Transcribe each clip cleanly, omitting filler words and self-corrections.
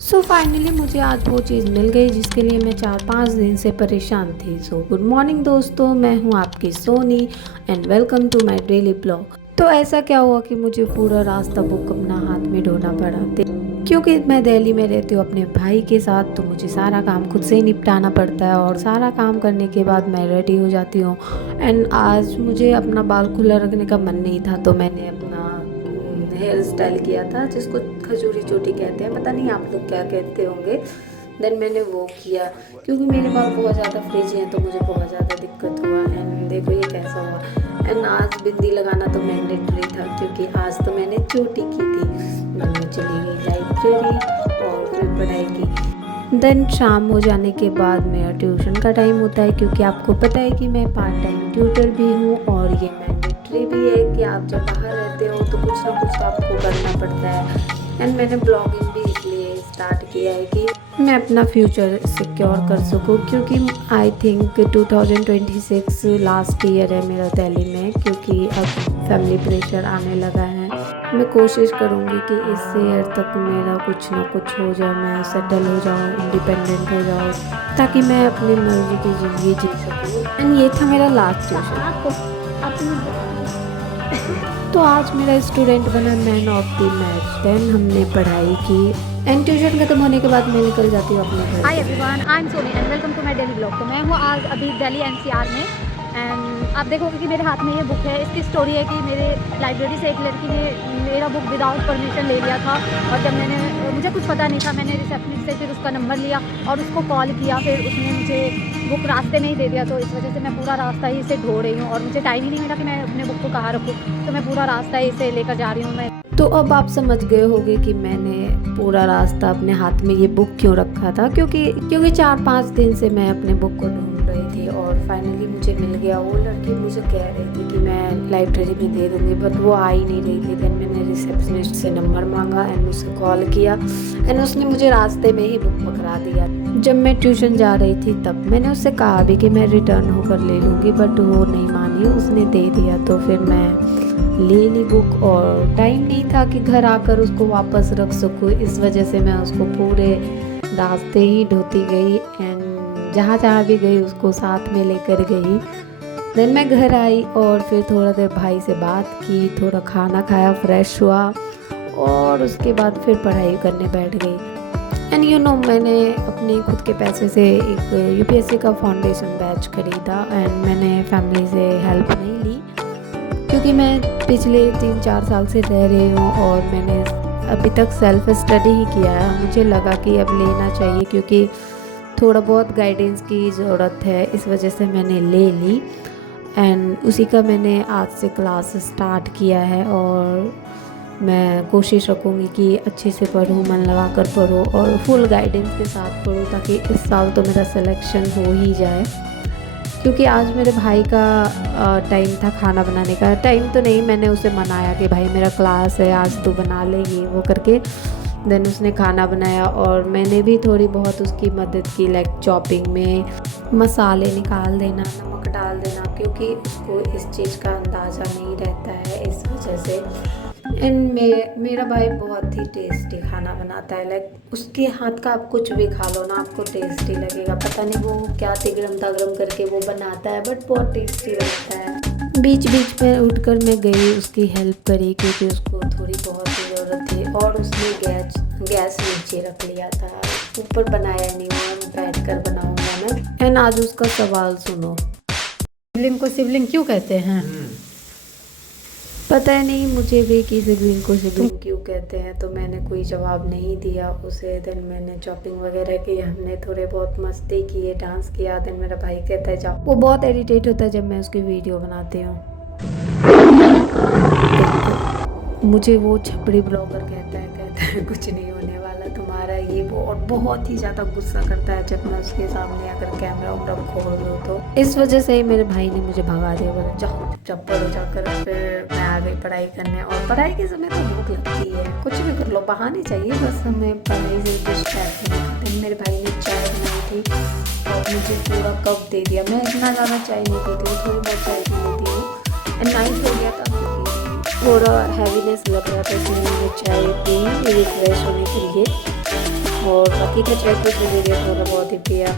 So finally मुझे आज वो चीज़ मिल गई जिसके लिए मैं 4-5 दिन से परेशान थी। सो गुड मॉर्निंग दोस्तों, मैं हूँ आपकी Soni and welcome to my daily blog. तो ऐसा क्या हुआ कि मुझे पूरा रास्ता बुक अपना हाथ में ढोना पड़ा क्योंकि मैं दिल्ली में रहती हूँ अपने भाई के साथ, तो मुझे सारा काम खुद से ही निपटाना पड़ता है और सारा काम करने के बाद मैं रेडी हो जाती हूँ। एंड आज मुझे अपना बाल खुला रखने का मन नहीं था, तो मैंने अपना हेयर स्टाइल किया था जिसको खजूरी चोटी कहते हैं, पता नहीं आप लोग क्या कहते होंगे। देन मैंने वो किया क्योंकि मेरे बाल बहुत ज़्यादा फ्रिजी हैं, तो मुझे बहुत ज़्यादा दिक्कत हुआ। एंड देखो ये कैसा हुआ। एंड आज बिंदी लगाना तो मैंडेटरी था क्योंकि आज तो मैंने चोटी की थी। मैं चली गई लाइब्रेरी और फिर पढ़ाई की। देन शाम हो जाने के बाद मेरा ट्यूशन का टाइम होता है क्योंकि आपको पता है कि मैं पार्ट टाइम ट्यूटर भी हूँ और ये मैंडेटरी भी है कि आप जब बाहर रहते हो तो कुछ ना कुछ आपको करना पड़ता है। एंड मैंने ब्लॉगिंग भी इसलिए स्टार्ट किया है कि मैं अपना फ्यूचर सिक्योर कर सकूं, क्योंकि आई थिंक 2026 लास्ट ईयर है मेरा दिल्ली में, क्योंकि अब फैमिली प्रेशर आने लगा है। मैं कोशिश करूंगी कि इस ईयर तक मेरा कुछ ना कुछ हो जाए, मैं सेटल हो जाऊं, इंडिपेंडेंट हो जाऊं, ताकि मैं अपनी मर्जी की ज़िंदगी जी सकूं। एंड ये था मेरा लास्ट ट्यूशन। तो आज मेरा स्टूडेंट बना man of the match. Then हमने पढ़ाई की एंड ट्यूशन खत्म होने के बाद मैं निकल जाती हूँ अपने घर। Hi everyone, I am Soni and welcome to my daily blog. तो मैं हूँ आज अभी दिल्ली एनसीआर में एंड आप देखोगे कि मेरे हाथ में ये बुक है। इसकी स्टोरी है कि मेरे लाइब्रेरी से एक लड़की ने मेरा बुक विदाउट परमिशन ले लिया था और जब मुझे कुछ पता नहीं था, मैंने रिसेप्शनिस्ट से फिर उसका नंबर लिया और उसको कॉल किया, फिर उसने मुझे बुक रास्ते में ही दे दिया। तो इस वजह से मैं पूरा रास्ता ही इसे ढो रही हूँ और मुझे टाइम ही नहीं मिला कि मैं अपने बुक को कहाँ रखूँ, तो मैं पूरा रास्ता ही इसे लेकर जा रही हूँ। मैं तो अब आप समझ गए होंगे कि मैंने पूरा रास्ता अपने हाथ में ये बुक क्यों रखा था, क्योंकि 4-5 दिन से मैं अपने बुक को ढूंढ रही थी और फाइनली मुझे मिल गया। वो लड़की मुझे कह रही थी कि मैं लाइब्रेरी में दे दूँगी, बट वो आ ही नहीं रही थी। देन मैंने रिसेप्शनिस्ट से नंबर मांगा एंड उससे कॉल किया एंड उसने मुझे रास्ते में ही बुक पकड़ा दिया। जब मैं ट्यूशन जा रही थी तब मैंने उससे कहा भी कि मैं रिटर्न होकर ले लूँगी, बट वो नहीं मानी, उसने दे दिया। तो फिर मैं ले ली बुक और टाइम नहीं था कि घर आकर उसको वापस रख सकूँ, इस वजह से मैं उसको पूरे रास्ते ही ढोती गई एंड जहाँ जहाँ भी गई उसको साथ में लेकर गई। देन मैं घर आई और फिर थोड़ा देर भाई से बात की, थोड़ा खाना खाया, फ्रेश हुआ और उसके बाद फिर पढ़ाई करने बैठ गई। एंड यू नो मैंने अपने खुद के पैसे से एक यूपीएससी का फाउंडेशन बैच खरीदा एंड मैंने फैमिली से हेल्प नहीं ली क्योंकि मैं पिछले 3-4 साल से रह रही हूँ और मैंने अभी तक सेल्फ स्टडी ही किया है। मुझे लगा कि अब लेना चाहिए क्योंकि थोड़ा बहुत गाइडेंस की ज़रूरत है, इस वजह से मैंने ले ली एंड उसी का मैंने आज से क्लास स्टार्ट किया है और मैं कोशिश रखूँगी कि अच्छे से पढूँ, मन लगा कर पढूँ और फुल गाइडेंस के साथ पढूँ, ताकि इस साल तो मेरा सिलेक्शन हो ही जाए। क्योंकि आज मेरे भाई का टाइम था खाना बनाने का। टाइम तो नहीं, मैंने उसे मनाया कि भाई मेरा क्लास है आज तू बना ले ये वो करके। देन उसने खाना बनाया और मैंने भी थोड़ी बहुत उसकी मदद की, लाइक चॉपिंग में, मसाले निकाल देना, नमक डाल देना, क्योंकि उसको इस चीज़ का अंदाज़ा नहीं रहता है, इस वजह से। एंड मेरा भाई बहुत ही टेस्टी खाना बनाता है, लाइक उसके हाथ का आप कुछ भी खा लो ना आपको टेस्टी लगेगा। पता नहीं वो क्या तिगड़म तागड़म करके वो बनाता है, बट बहुत टेस्टी लगता है। बीच बीच में उठकर मैं गई, उसकी हेल्प करी क्योंकि उसको थोड़ी बहुत ही ज़रूरत थी और उसने गैस नीचे रख लिया था, ऊपर बनाया नहीं हुआ, बैठ कर बनाऊँगा मैं। एंड आज उसका सवाल सुनो, शिवलिंग को शिवलिंग क्यों कहते हैं? पता नहीं मुझे भी कि सिबलिंग को सिबलिंग क्यों कहते हैं, तो मैंने कोई जवाब नहीं दिया उसे। देन मैंने शॉपिंग वगैरह की, हमने थोड़े बहुत मस्ती किए, डांस किया। देन मेरा भाई कहता है जाओ, वो बहुत इरिटेट होता है जब मैं उसकी वीडियो बनाती हूँ। मुझे वो छपड़ी ब्लॉगर कहता है कुछ नहीं होने वाला तुम्हारा ये वो, और बहुत ही ज़्यादा गुस्सा करता है जब मैं उसके सामने आकर कैमरा उमरा खोल दूँ। तो इस वजह से ही मेरे भाई ने मुझे भगा दिया, बोला जाओ चुपचाप पढ़ो जाकर। फिर मैं आ गई पढ़ाई करने और पढ़ाई के समय तो भूख लगती है, कुछ भी कर लो, बहाने चाहिए बस हमें पढ़ाई से डिस्ट्रैक्ट होने। देन मेरे भाई ने चाय बनाई थी और मुझे पूरा कप दे दिया। मैं इतना ज़्यादा चाय नहीं पीती हूँ, थोड़ी बहुत चाय पी लेती हूँ। एंड नाइट हो गया था, थोड़ा हैवीनेस लग रहा था, इसलिए मैंने चाय पी रिफ्रेश होने के लिए। और बाकी का चेकआउट वगैरह थोड़ा बहुत ही किया।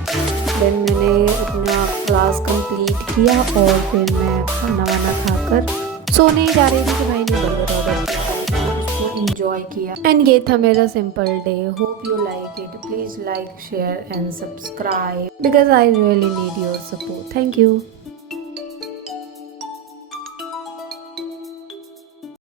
देन मैंने अपना क्लास कंप्लीट किया और फिर मैं खाना वाना खाकर सोने ही जा रही थी कि भाई ने बर्गर ऑर्डर किया, उसको इंजॉय किया। एंड ये था मेरा simple day. Hope you like it. Please like, share and subscribe because I really need your support. Thank you.